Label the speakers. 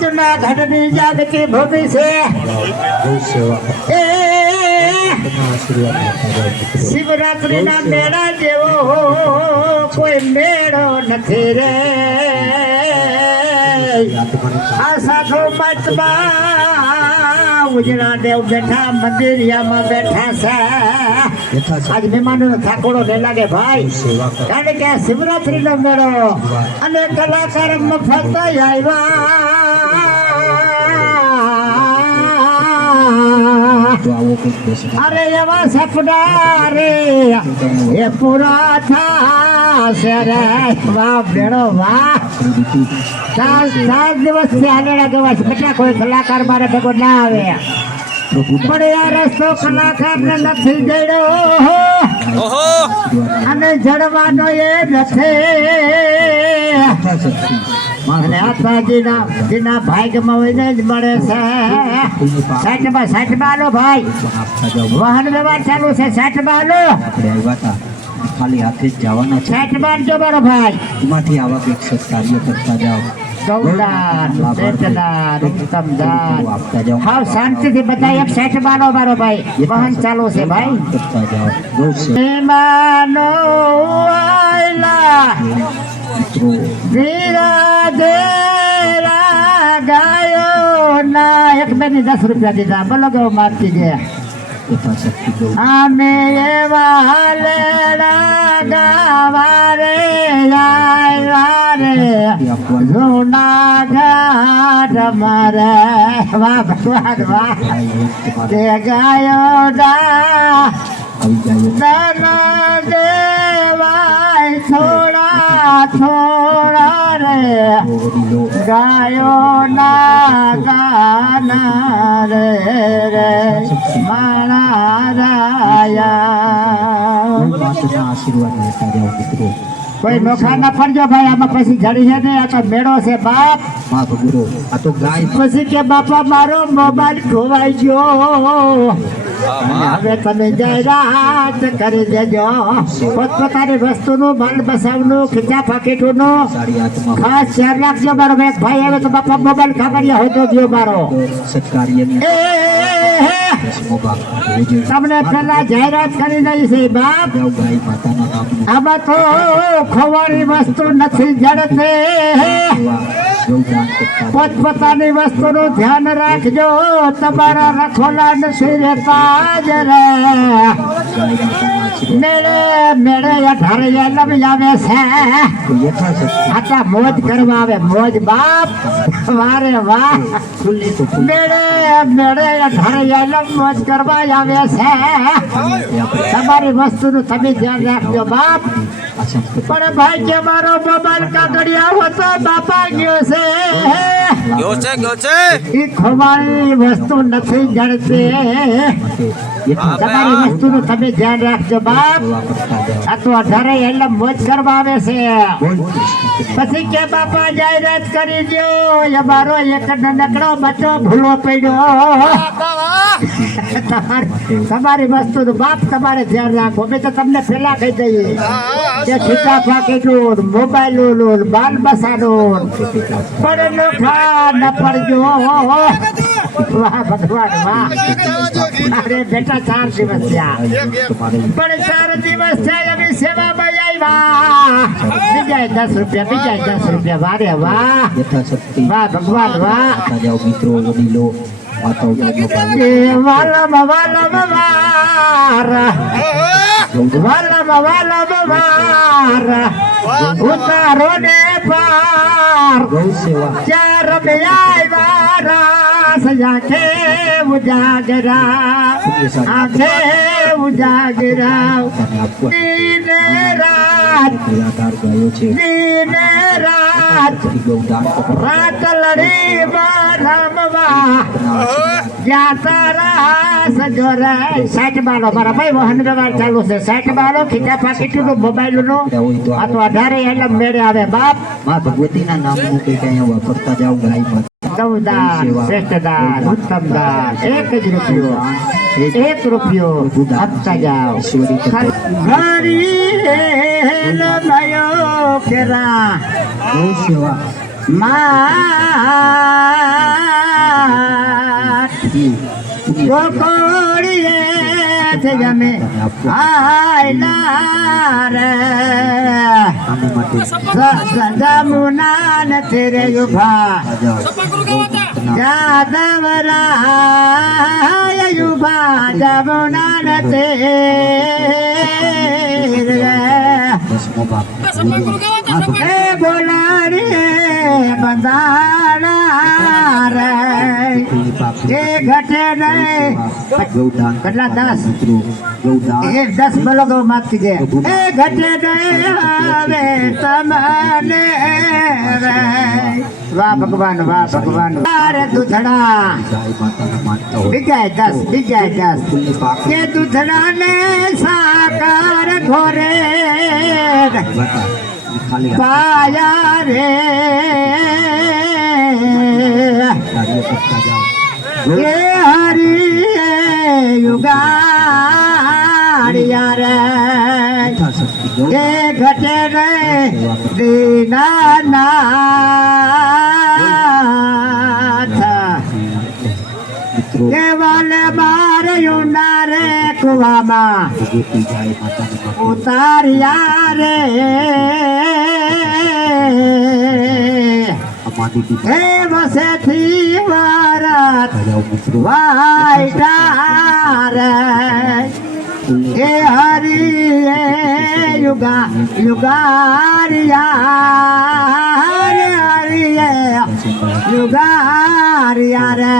Speaker 1: જુનાગઢની જાગતી ભૂમિ છે એ શિવરાત્રિના મેળા જેવો કોઈ મેળો નથી રે આ સાધુ મતમાં ઉજળા દેવ બેઠા મંદિરિયામાં બેઠા છે. આજ મહેમાનો થાકોડો ન લાગે ભાઈ. કારણ કે શિવરાત્રી નો મેળો અને કલાકાર મફત આવ્યા. અરે એવા સપના રે એ પૂરા થાશે રે. વાહ બેડો વાહ. ચાર ચાર દિવસ આગળ ગવા છે કેટલા કોઈ કલાકાર મારે ભેગો ના આવે. પણ આ રસ્તો કલાકાર ને નથી જડ્યો. અને જડવાનો એ નથી. અને આત્માજીના જેના ભાગ્યમાં હોય ને જ મળે છે. સાઠમાં સાઠમાં આલો ભાઈ. વાહન વ્યવહાર ચાલુ છે સાઠમાં આલો
Speaker 2: આપણે આવ્યા હતા. ખાલી હાથે જ જવાના છે.
Speaker 1: સાઠમાં જો મારો ભાઈ.
Speaker 2: એમાંથી આવા કંઈક સત્કાર્ય કરતા જાઓ.
Speaker 1: ગૌદાન ચેતનાન ઉત્તમદાન.
Speaker 2: આપતા જાઓ.
Speaker 1: હાવ શાંતિથી બધા એક સાઠમાં આલો મારો ભાઈ. વાહન ચાલુ છે ભાઈ.
Speaker 2: કરતા મિત્રો
Speaker 1: એક બે ની દસ રૂપિયા દીધા. બોલો ગૌ મારતી ગયા અમે એવા હાલેડા ગાવા રે આયલા રે. જૂના ઘાટ મારે વાહ ભગવાન વાહ. તે ગાયો દા
Speaker 2: આવી જાય
Speaker 1: છોડા છોડા રે. ગાયો ના ગાના રે રે. મારા રાયા.
Speaker 2: આશીર્વાદ લેતા જાઓ મિત્રો
Speaker 1: કોઈ નોખા ના ફરજો ભાઈ આમાં પછી જડી છે ને આ તો મેળો છે બાપ.
Speaker 2: આ તો ગાય
Speaker 1: પછી કે બાપા મારો મોબાઈલ ખોવાઈ ગયો. હવે તમે જાહેરાત કરી દેજો. પોતપોતાની વસ્તુનું માલ બસાવનું ખીચા પાકીટોનું. ખાસ ધ્યાન રાખજો મારો ભાઈ ભાઈ હવે તો બાપા મોબાઈલ હોય તો ગયો મારો. તમને પેલા જાહેરાત કરી દઈ છે બાપ. આમાં તો ખોવારી વસ્તુ નથી જડતે. પોતપોતાની વસ્તુનું ધ્યાન રાખજો. તમારા રખોલા નથી રહેતા રે. મેળે મેળે અઢારે લમ આવે છે. આટલા મોજ કરવા આવે, મોજ બાપ. વારે વાહ. મેળે મેળે અઢારે લમ મોજ કરવા આવે છે. તમારી વસ્તુનું તમે ધ્યાન રાખજો બાપ. પણ ભાઈ કે મારો મોબાઈલ કાગળિયા હતો બાપા ગયો છે.
Speaker 3: ગયો છે ગયો છે.
Speaker 1: ઈ ખવાઈ વસ્તુ નથી જડતી
Speaker 2: તમારી વસ્તુ
Speaker 1: તમારી વસ્તુનું તમે ધ્યાન રાખજો બાપ. આ તો અઢારે એટલે મોજ કરવા આવે છે. પછી કે બાપા જાહેરાત કરી દો એ મારો એક નકડો બચ્ચો ભૂલો પડ્યો. તમારી તમારી વસ્તુનું બાપ તમારે ધ્યાન રાખો અમે તો તમને પેલા કહી દઈએ. કે છીટા પાકીટું મોબાઈલ બાલ બસાનું પણ લોખા ન પડજો. વાહ ભગવાન વાહ. અરે બેટા ચાર દિવસ થયા. પણ ચાર દિવસ થયા અમે સેવામાં આવ્યા બીજા દસ રૂપિયા બીજા દસ રૂપિયા. વારે વાહ. વાહ ભગવાન વાહ.
Speaker 2: મિત્રો વડીલો
Speaker 1: વાલમ વાલમ વાર વાલમ વાલમ વાર ઉતારો ને પાર ચાર આવ્યા રાસ આંખે ઉજાગરા આંખે ઉજાગરા દિન રાત દિન રાત લડી રમવા સાઠ બાલો. મારા ભાઈ વાહન વ્યવહાર ચાલુ છે. સાઠ બાલો ખીચા પાકીટનું મોબાઈલનું આ તો અઢારે એટલે મેળે આવે બાપ.
Speaker 2: માં ભગવતીના નામનું કંઈક અહીંયા વાપરતા જાઓ ગાય માતા
Speaker 1: સૌદાન શ્રેષ્ઠ દાન એક જ રૂપિયો. એક રૂપિયો. આપતા જાઓ. કેરા
Speaker 2: ગૌ સેવા
Speaker 1: માં ગોકોળીએ છે જમે આયલા રે
Speaker 2: માટે
Speaker 1: જમુના નથી રે યુભા
Speaker 2: જાઓ
Speaker 1: જાદવરાય યુભા જમુના નથી રે
Speaker 2: દસમો ભાગ
Speaker 1: એ બોલાડી બંધાણા રે એ ઘટે નહીં
Speaker 2: ગૌદાન
Speaker 1: કેટલા દસ
Speaker 2: મિત્રો ગૌદાન
Speaker 1: એ દસ બોલો ગૌ માગતી છે એ ઘટે નહીં હવે તમને રે વાહ ભગવાન વાહ ભગવાન અરે દૂધડા
Speaker 2: ગાય માતાના
Speaker 1: ને પાયા રે. એ હરી યુગાડિયા રે એ ઘટે રે દીનાનાથ
Speaker 2: મિત્રો
Speaker 1: કેવલ બાર યુના રે
Speaker 2: માટે
Speaker 1: ઉતાર્યા રે. હે વસેથી વરત
Speaker 2: જાઓ મિત્રો
Speaker 1: રે. હે હરી હે યુગા, યુગારિયા હરે યુગારિયા રે.